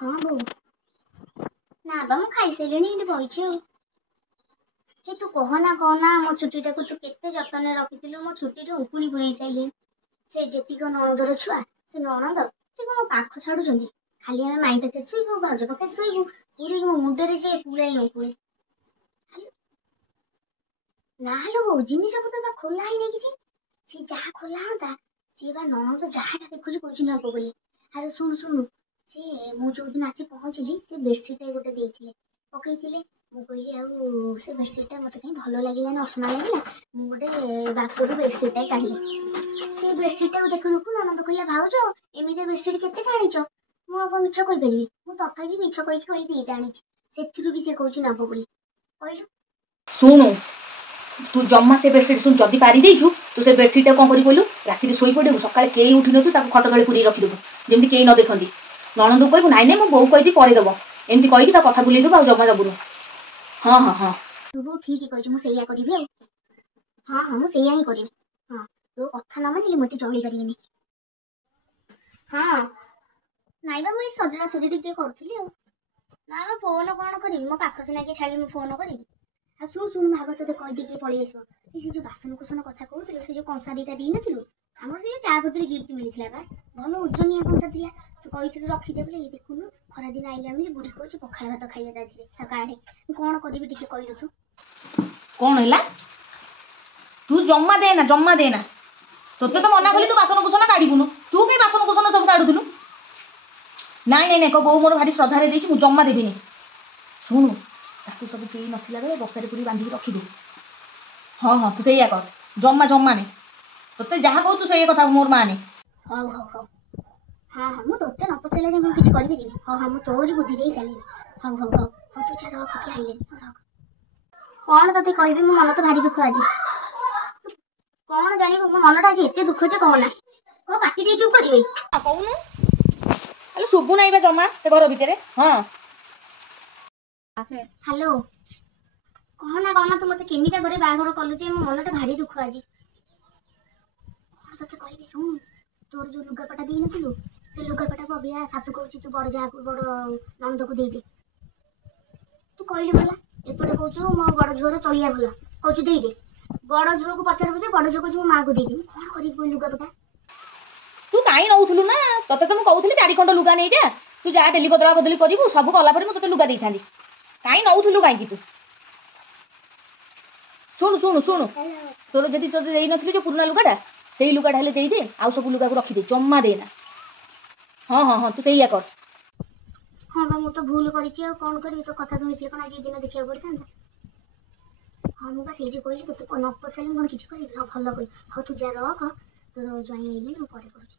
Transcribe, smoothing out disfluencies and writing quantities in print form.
हाँ बो ना बा मु खाई सारे बही हे तू कहना मो छुट्टीटा को तू केते जतन रखी मो छुट्टी उकुणी पुरई सारे से जेतिक नणदर छुआ से नणद से कौन पाख छाड़ुं खाली आम माई पाखे शोबू भाज पाखे शोबू पूरे मो मुंडे जे पूरा उकुई ना लो बो जिनिस पत्र खोला ही नहीं किसी सी जहाँ खोला हाँ सी बा नणद जहाँ देखुची कौन ना बोली अरे शुणु शुणु सी मु जो दिन आसी पहुँचली से बेडसीट गोटे देते पकई मु कहली से बेडसीटा मत कहीं भल लगे ना असना लगे मुझे बाक्स बेडसीट काढ़ी से बेडसीटा देखु देखु ननद कहला भाउज एमती बेडसीट केते आनीच मुझे मिछ कहीपरि मुझे तथापि मिछ कही दीटा आनी से भी से कौन नब बोली कहलु शुणु तू जम्मा से बेडसीट शुण जदि पारि देछु तू से बेडसीट कौन करी कहलु राति शोई पड़ू सकाଳେ केही उठी नथु ताको खट तले पुरी रखिदेबु जेमती केही न देखंती नणंद कहबु नाई नाई मो बोउ कहिदी परे दबो एमती कहिकी ता कथा बुलेई देबु आ जम्मा जबुरु हाँ हाँ हाँ तू बो ठीक कहिछु मु सेया करिवि हाँ हाँ मु सेया ही करिवि हाँ तो कथा न मानिले मते चली परिबिनी हाँ नाई बा मु सजड़ा सजड़ी के करथुली ना बा फोन कोन करिवि मो पाख सिना के छाली मु फोन करिवि आ शुण शुण भाग तोते कहि दे पळी आसबो से जो बासन कुसन कथा कहउथिलु से जो कंसा दीटा दी नथिलु हमर से चा पत्री गिफ्ट मिलिथिला बा भलो ओजनिया कंसा थिला तू कहिथिलु रखि दे बोले देखुनु खरा दिन आइला मिली बुढ़ी कहउछ पखाळ भात खाइया दा धीरे ता काढे कोन करिवि टिके कहिलु तू कौन है तू जम्मा देना तोते तो मना कली तू बासन कुसन काढ़ीबुनु तू कहीं बासन कुसन सब काढ़ुलु नाई नाई नाई को बो मोर भारी श्रद्धा रे देछि मु जम्मा देबिनी शुणु ताकू सब केही नथिला बेले बस्तारे पूरी बांधी रखी दे हाँ हाँ तू सैया कर जम्मा जम्मा ने तोते जहाँ कहू तू से कथा मोर माने हौ हौ हौ हाँ हाँ मु तोते न पचारे जे मु किछ करि परिबि हाँ हाँ मु तोरी बुद्धि रे चलिबि हौ हौ हौ हौ तू चार रख के आइले रख कौन तोते कहबि मो मन तो भारी दुख आज कौन जानिबो मो मनटा आज एते दुख जे कहना को पाटी रे चुप करिवे कहूनु अरे सुबु नाइबा जम्मा से घर भितरे हाँ हेलो कहना तू मते केमिता घरे बाहागर कलु जे मो मनटा भारी दुख आज तोते कहबि सुन तोर जो लुगापटा देई नथिलु से लुगापटा को अबिया सासु कहउची तू बड़ जा बड़ नंद को देई दे तू कहली भला एपटे कहउछु मो बड़ झुअर चलिया भला कहउछु देई दे बड़ झुअ को पचार बुझे बड़ झुअ को जो मां को देई दे कोन करी कोई लुगापटा तू काई नउथुलु ना तते तो मु कहउथली 4 खंड लुगा नै जा तू जा डेली बदला बदली करिवु सब गला परे मु तते लुगा देई थांदी काई नउथुलु काई की तू सुन सुन सुन तोर जदि तोते देई नथली जो पुराना लुगाटा सेई लुगाटा हेले देई दे आ सब लुगा को रखी दे जम्मा देना हाँ हाँ हाँ तू सैया कर हाँ बा मु तो भूल करिछि आ कोन करबि तो कथा सुनिथिले कोन आज दिन देखिया पड़थांता हाँ मु बा सेई जो कहली तो न पचाली कोन किछ करबि हाँ भल कहि हाँ तू जा रख तोर ज्वाई आइले मु परे करूछि।